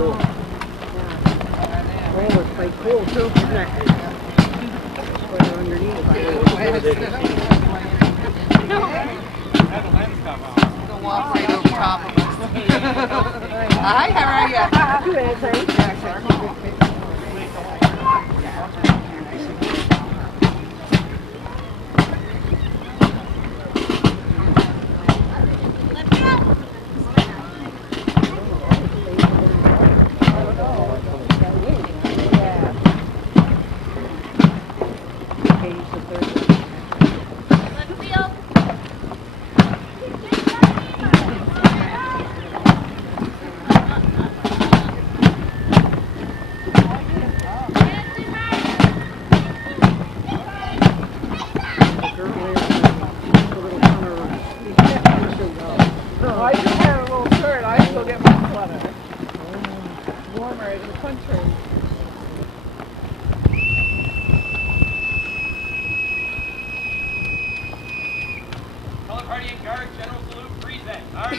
cool. Oh, it's quite cool too, isn't it? Put it underneath. They'll walk right over top of us. Hi, how are you? Too bad, thanks. I just had a little shirt. I still get my sweater. Warmer in the country. Color party and guard, general salute, freeze then. Guard.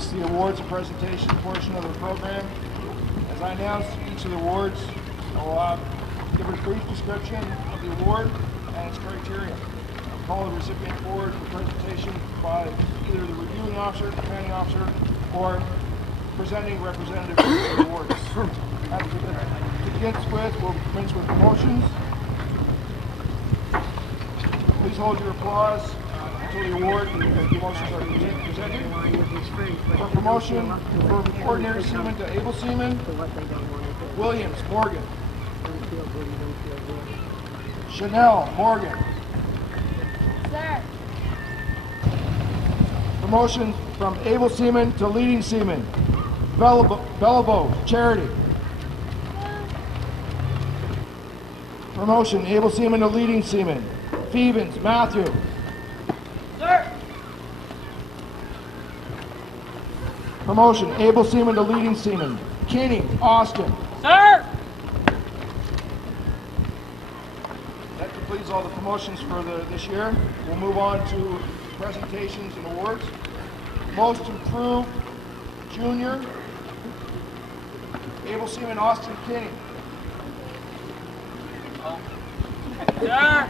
commence the awards and presentation portion of the program. As I announce each of the awards, I'll give a brief description of the award and its criteria. I'll call the recipient forward for presentation by either the reviewing officer, the commanding officer, or presenting representative of the awards. To begin with, we'll commence with promotions. Please hold your applause until the award and the promotions are presented. For promotion, for ordinary seaman to able seaman, Williams, Morgan. Chanel, Morgan. Sir. Promotion from able seaman to leading seaman, Bellabo, Charity. Promotion, able seaman to leading seaman, Phoebens, Matthew. Sir! Promotion, able seaman to leading seaman, Kinney, Austin. Sir! That completes all the promotions for this year. We'll move on to presentations and awards. Most improved junior, able seaman Austin Kinney. Sir!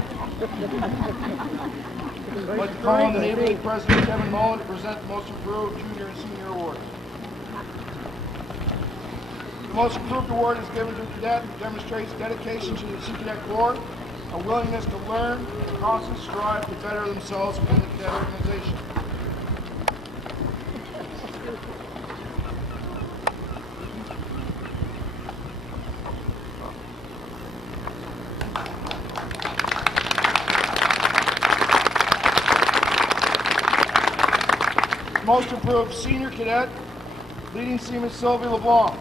I'd like to call on the Navy League President Kevin Mullen to present the most improved junior and senior awards. The most improved award is given to a cadet who demonstrates dedication to the Sea Cadet Corps, a willingness to learn, and a constant strive to better themselves within the cadet organization. Most improved senior cadet, leading seaman Sylvie LeBlanc.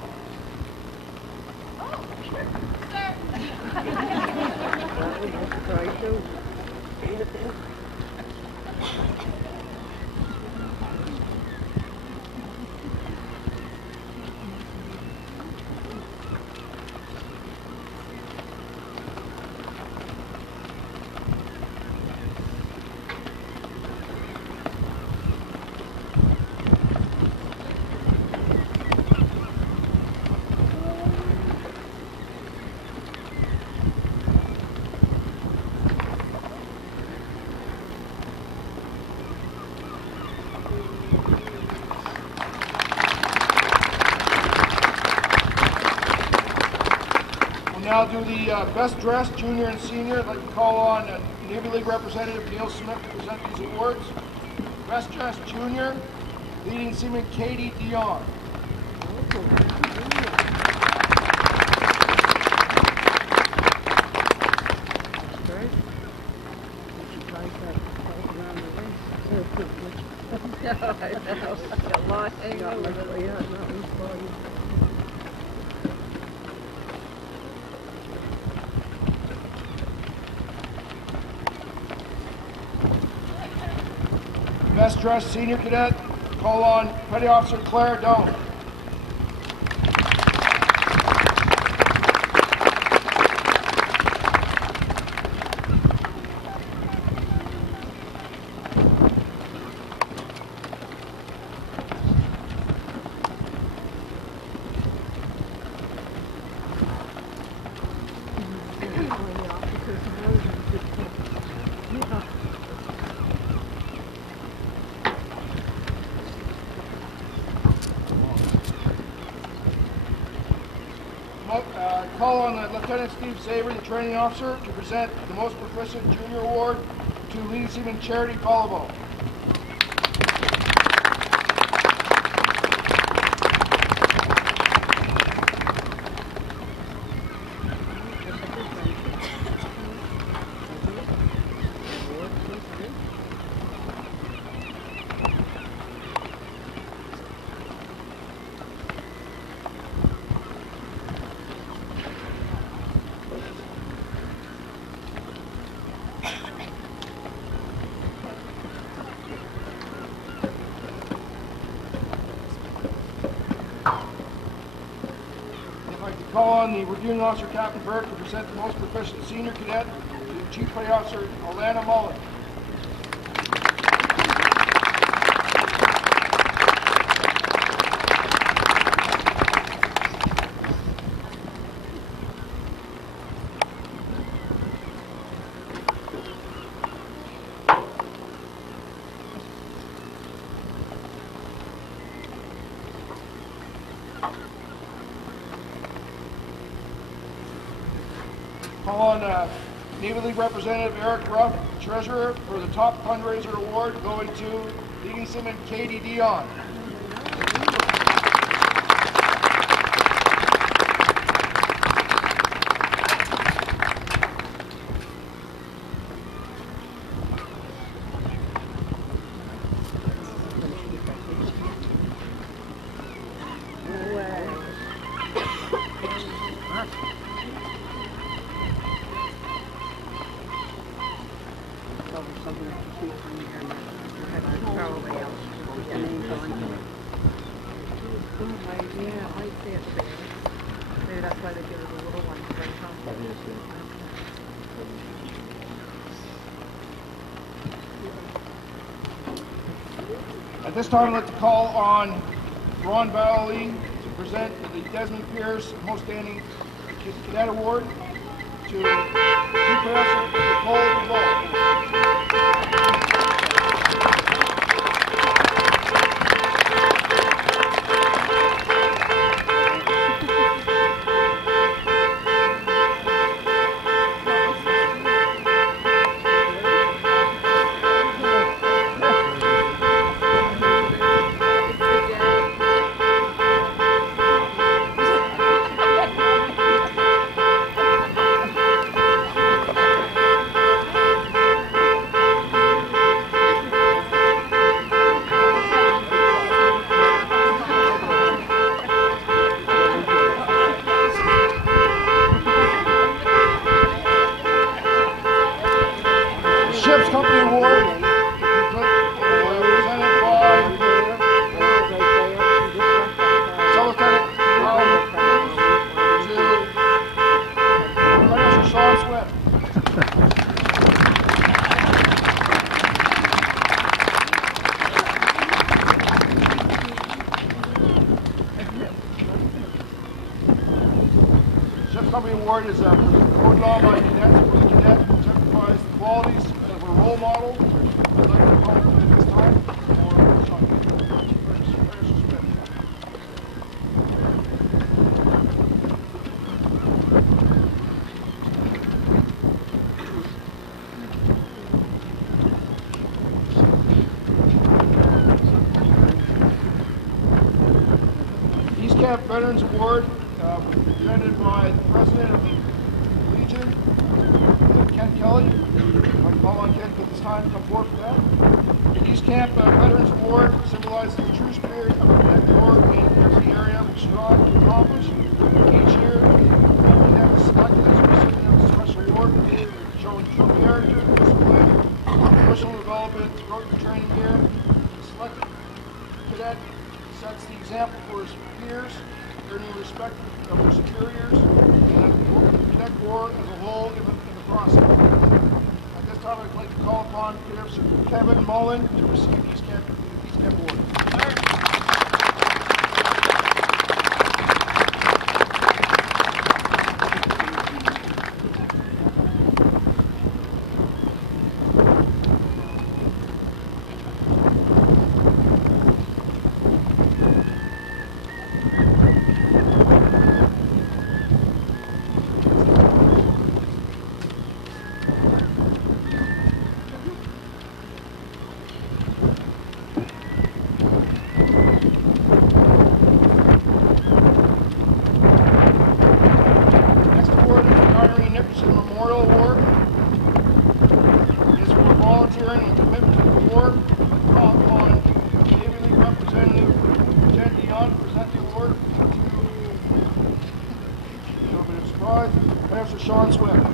Now do the best dressed junior and senior. I'd like to call on Navy League Representative Neil Smith to present these awards. Best dressed junior, leading seaman Katie Dion. Best dressed senior cadet, call on Petty Officer Claire Doan. Call on Lieutenant Steve Savory, the training officer, to present the most proficient junior award to leading seaman Charity Bellabo. Call on the reviewing officer, Captain Burke, to present the most proficient senior cadet to Chief Petty Officer Alana Mullen. Call on Navy League Representative Eric Ruff, Treasurer, for the top fundraiser award going to leading seaman Katie Dion. Maybe that's why they give her the little ones, right, Tom? At this time, I'd like to call on Ron Valley to present the Desmond Pierce Most Standing Cadet Award to Professor Nicole Duval. Ship's Company Award presented by Lieutenant to Master Sean Swift. Ship's Company Award is voted on by cadets for the cadet who exemplifies the qualities of a role model. I'd like to call at this time for Sean Smith. East Camp Veterans Award presented by the President of the Legion, Ken Kelly. I'll call on Ken at this time to come forward for that. The East Camp Veterans Award symbolizes the true spirit of a cadet corps in every area we strive to accomplish. Each year, the cadet is selected as a recipient of a special award, showing true character, discipline, professional development throughout the training year. The selected cadet sets the example for his peers, earning respect of their superiors, and the cadet corps as a whole in the process. At this time, I'd like to call upon Cadet Kevin Mullen to receive the East Camp Award. Memorial Award is for volunteering and commitment to the Corps. I'd call upon Navy League Representative Jen Dion to present the award to a little bit of surprise, Master Sean Swift.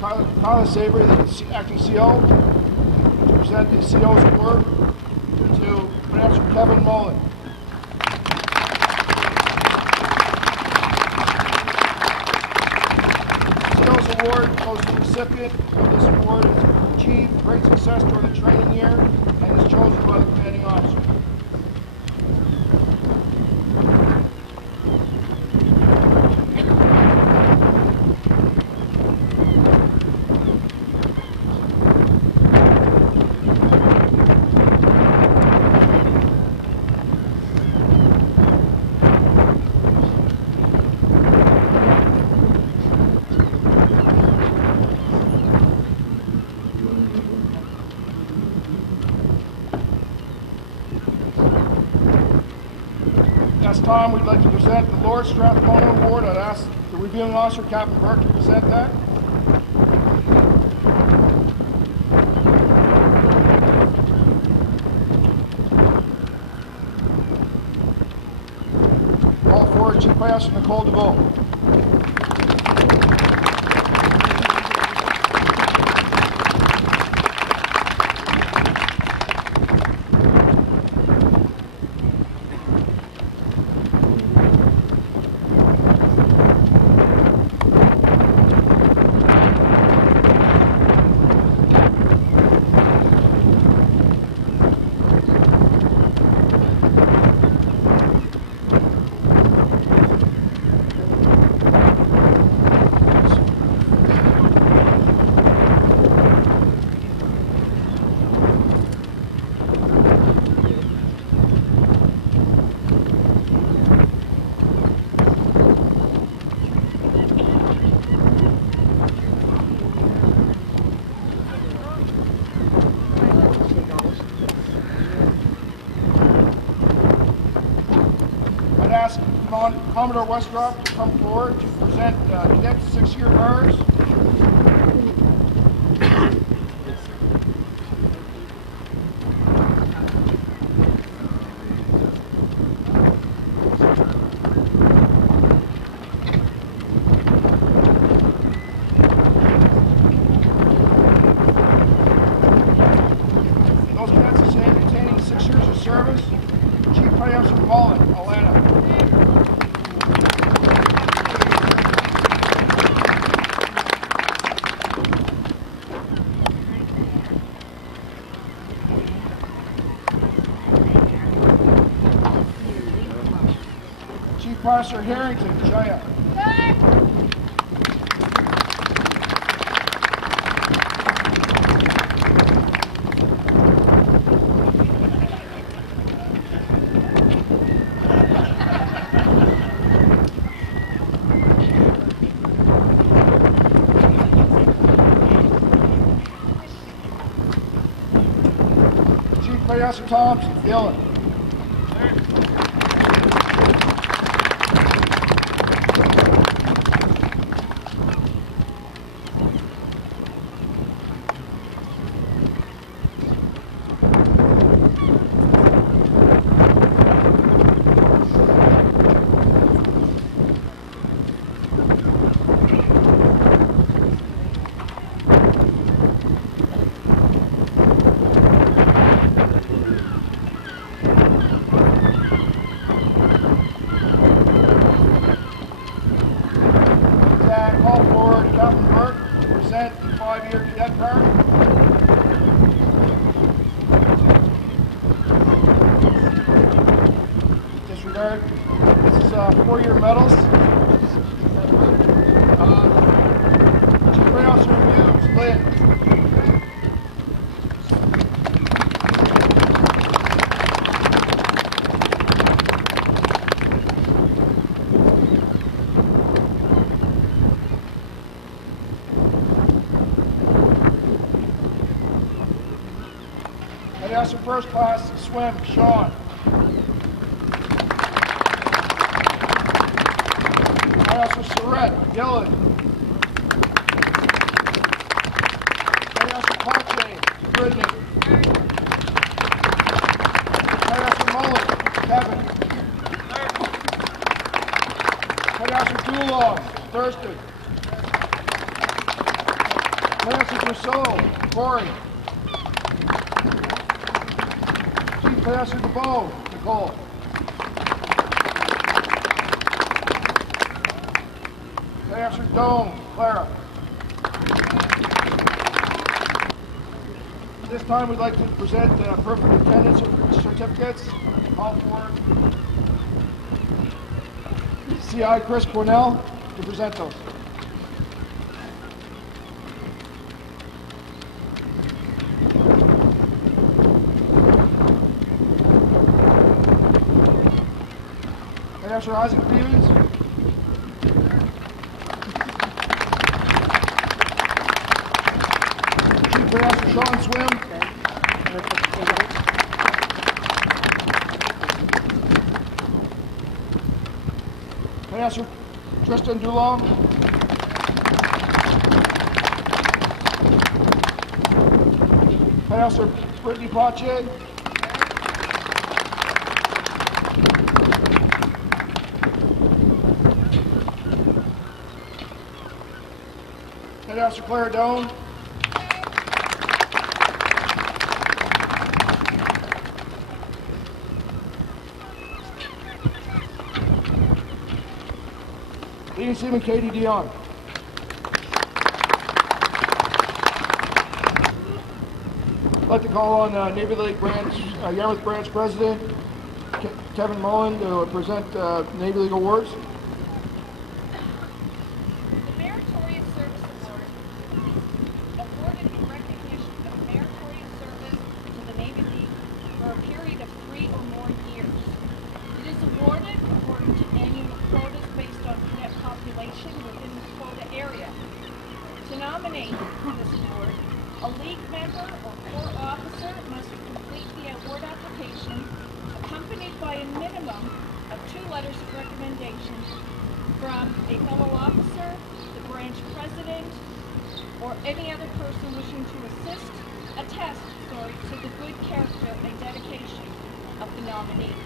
Kyla Savory, the acting CO, to present the CO's award to Financial Kevin Mullen. CO's award goes to the recipient of this award who achieved great success during the training year and is chosen by the commanding officer. This time, we'd like to present the Lord Strathcona Award. I'd ask the reviewing officer, Captain Burke, to present that. Call forward Chief Master Nicole DeVoe. I'd ask Commodore Westropp to come forward to present Cadets 6-year guards. Those cadets attaining 6 years of service, Chief Petty Officer Mullen, Atlanta. Chief Officer Harrington, Jaya. Chief Petty Officer Thompson, Dylan. Call forward Captain Burke to present the 5-year cadet card. Disregard. This is 4-year medals. Chief Petty Officer Reviews, Lynn. Petty Officer First Class Swim, Sean. Petty Officer Surrett, Dylan. Petty Officer Pache, Brittany. Petty Officer Mullen, Kevin. Petty Officer Dulong, Thurston. Pastor Rousseau, Corey. Chief Pastor DeBoe, Nicole. Pastor Doan, Clara. This time we'd like to present perfect attendance certificates. Call for CI Chris Cornell to present those. Pastor Isaac Stevens. Chief Pastor Sean Swim. Pastor Tristan Dulong. Pastor Brittany Pache. Pastor Claire Doan. Dean Seaman Katie Dion. I'd like to call on Navy League branch, Yarmouth branch president Kevin Mullen to present Navy League awards. To nominate for this award, a league member or corps officer must complete the award application accompanied by a minimum of 2 letters of recommendation from a fellow officer, the branch president, or any other person wishing to attest to the good character and dedication of the nominee.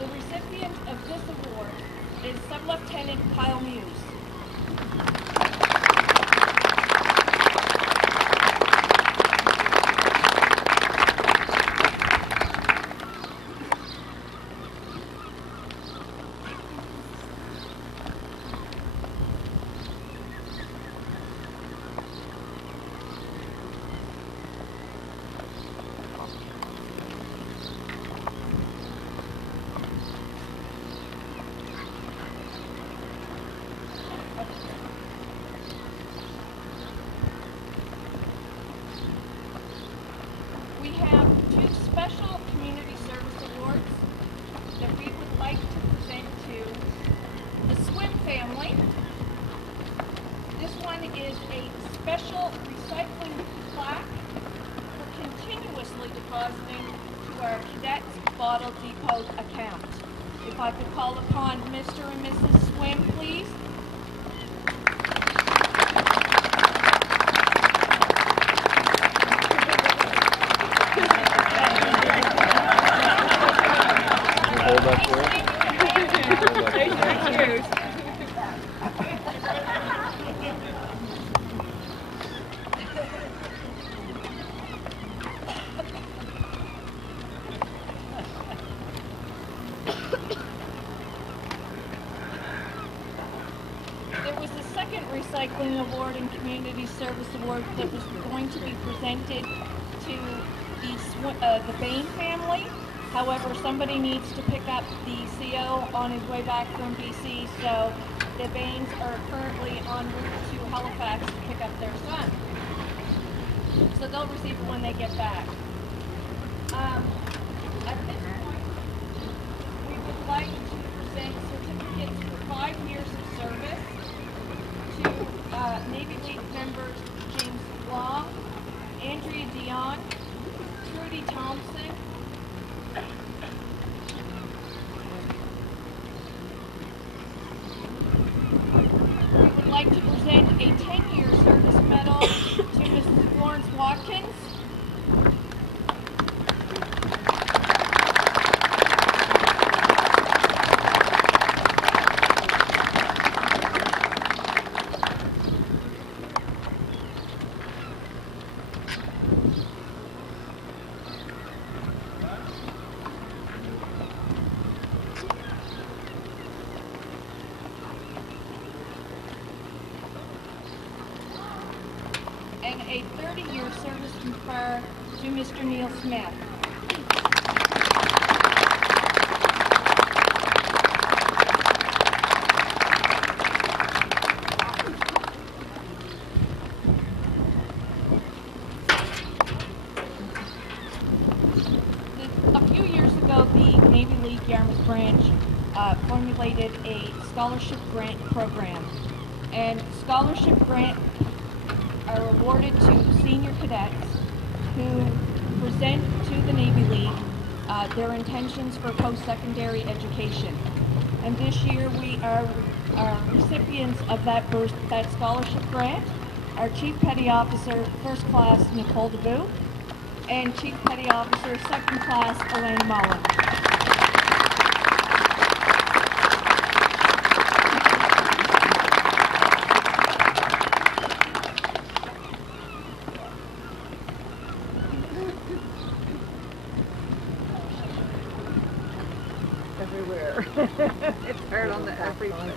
The recipient of this award is Sub-Lieutenant Kyle Muse. We have 2 special community service awards that we would like to present to the Swim family. This one is a special recycling plaque for continuously depositing to our Cadets Bottle Depot account. If I could call upon Mr. and Mrs. Swim, please. Hold up for it. Cheers. There was a second recycling award and community service award that was going to be presented to the Bain family. However, somebody needs to pick up the CO on his way back from BC, so the Bains are currently en route to Halifax to pick up their son. So they'll receive it when they get back. At this point, we would like to present certificates for 5 years of service to Navy League members James Long, Andrea Dion, Trudy Thompson, we would like to present a 10-year service medal to Mrs. Florence Watkins. a 30-year service confer to Mr. Neil Smith. A few years ago, the Navy League Yarmouth branch formulated a scholarship grant program, and scholarship grants are awarded to senior cadets who present to the Navy League their intentions for post-secondary education. And this year we are recipients of that scholarship grant, our Chief Petty Officer, First Class Nicole DeBoo, and Chief Petty Officer, Second Class Elaine Mullen. Everywhere. It's hard on the everything.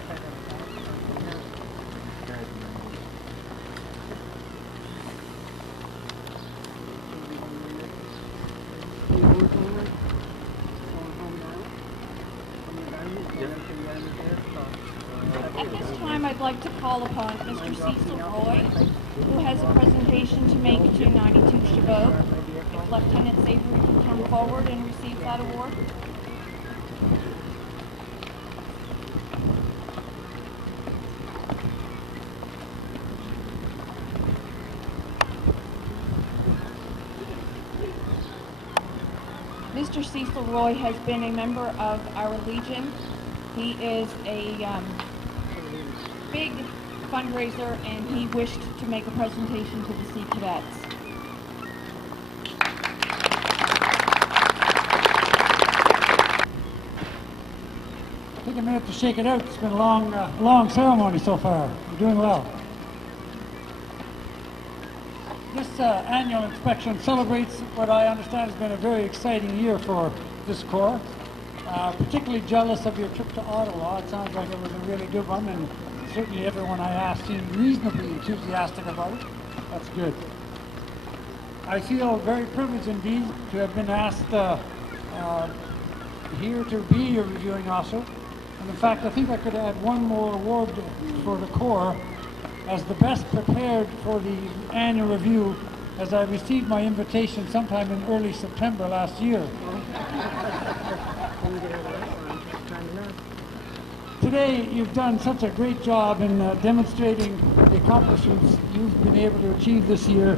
At this time, I'd like to call upon Mr. Cecil Roy, who has a presentation to make to 92 Chebogue. If Lieutenant Savory can come forward and receive that award. Mr. Cecil Roy has been a member of our Legion. He is a big fundraiser, and he wished to make a presentation to the Sea Cadets. Take a minute to shake it out. It's been a long ceremony so far. You're doing well. This annual inspection celebrates what I understand has been a very exciting year for this Corps. Particularly jealous of your trip to Ottawa. It sounds like it was a really good one, and certainly everyone I asked seemed reasonably enthusiastic about it. That's good. I feel very privileged indeed to have been asked here to be your reviewing officer. And in fact, I think I could add one more award for the Corps as the best prepared for the annual review, as I received my invitation sometime in early September last year. Today, you've done such a great job in demonstrating the accomplishments you've been able to achieve this year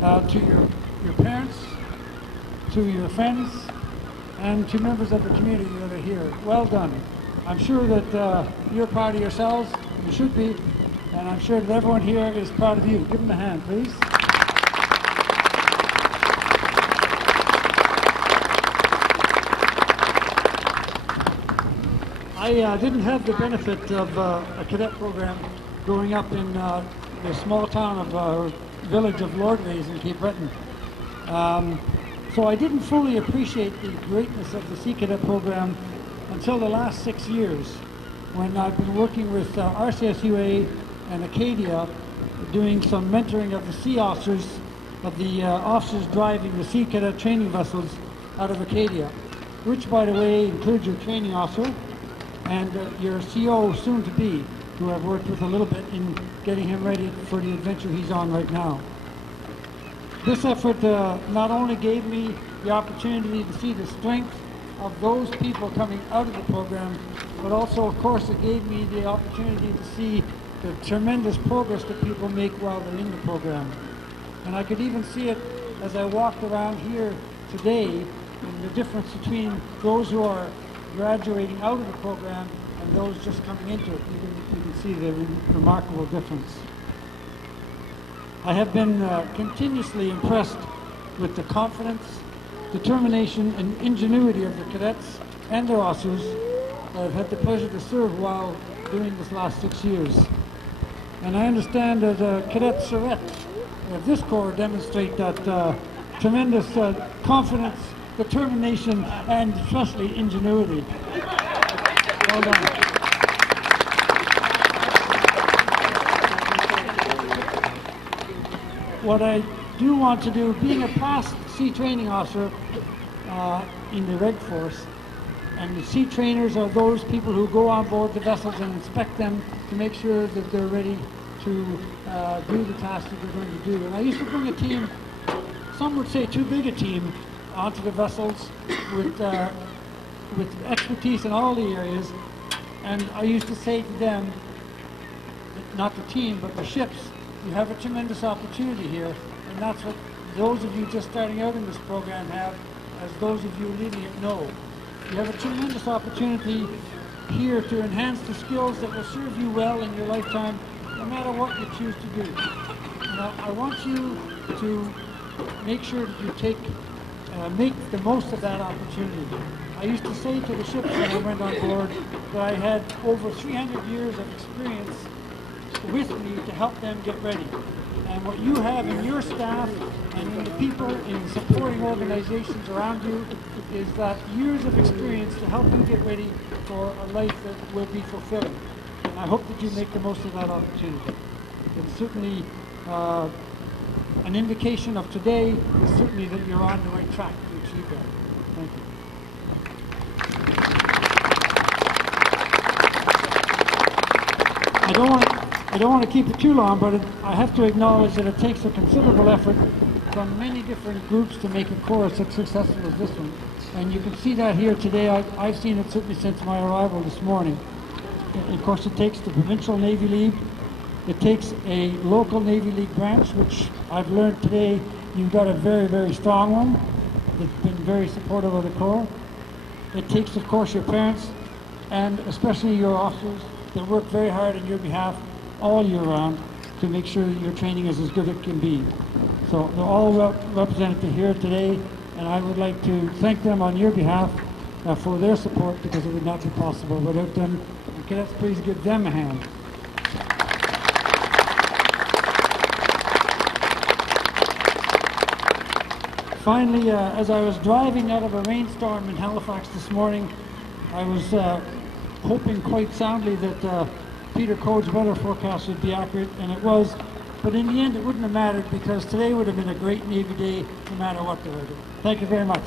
to your parents, to your friends, and to members of the community that are here. Well done. I'm sure that you're proud of yourselves. You should be. And I'm sure that everyone here is proud of you. Give them a hand, please. I didn't have the benefit of a cadet program growing up in the small town of village of Lordways in Cape Breton. So I didn't fully appreciate the greatness of the Sea Cadet program until the last 6 years, when I've been working with RCSUA and Acadia, doing some mentoring of the sea officers, of the officers driving the Sea Cadet training vessels out of Acadia, which, by the way, includes your training officer and your CO soon-to-be, who I've worked with a little bit in getting him ready for the adventure he's on right now. This effort not only gave me the opportunity to see the strength of those people coming out of the program, but also, of course, it gave me the opportunity to see the tremendous progress that people make while they're in the program. And I could even see it as I walked around here today, in the difference between those who are graduating out of the program and those just coming into it. You can see the remarkable difference. I have been continuously impressed with the confidence, determination, and ingenuity of the cadets and their officers that I've had the pleasure to serve while doing this last 6 years. And I understand that Cadet Surette of this Corps demonstrate that tremendous confidence, determination, and especially ingenuity. Well done. what I do want to do, being a past sea training officer in the Red Force, and the sea trainers are those people who go on board the vessels and inspect them to make sure that they're ready to do the task that they're going to do. And I used to bring a team, some would say too big a team, onto the vessels with expertise in all the areas. And I used to say to them, not the team, but the ships, you have a tremendous opportunity here, and that's what those of you just starting out in this program have, as those of you leading it know. You have a tremendous opportunity here to enhance the skills that will serve you well in your lifetime, no matter what you choose to do. And I want you to make sure that you make the most of that opportunity. I used to say to the ships when I went on board that I had over 300 years of experience with me to help them get ready. And what you have in your staff and in the people in supporting organizations around you is that years of experience to help you get ready for a life that will be fulfilling. And I hope that you make the most of that opportunity. It's certainly an indication of today is certainly that you're on the right track to achieve that. Thank you. I don't want to keep it too long, but I have to acknowledge that it takes a considerable effort from many different groups to make a chorus as successful as this one. And you can see that here today. I've seen it certainly since my arrival this morning. Of course, it takes the Provincial Navy League. It takes a local Navy League branch, which I've learned today you've got a very, very strong one that's been very supportive of the Corps. It takes, of course, your parents and especially your officers that work very hard on your behalf all year round to make sure that your training is as good as it can be. So they're all represented here today, and I would like to thank them on your behalf for their support, because it would not be possible without them. And cadets, please give them a hand. Finally, as I was driving out of a rainstorm in Halifax this morning, I was hoping quite soundly that Peter Code's weather forecast would be accurate, and it was, but in the end it wouldn't have mattered, because today would have been a great Navy day no matter what the weather. Thank you very much.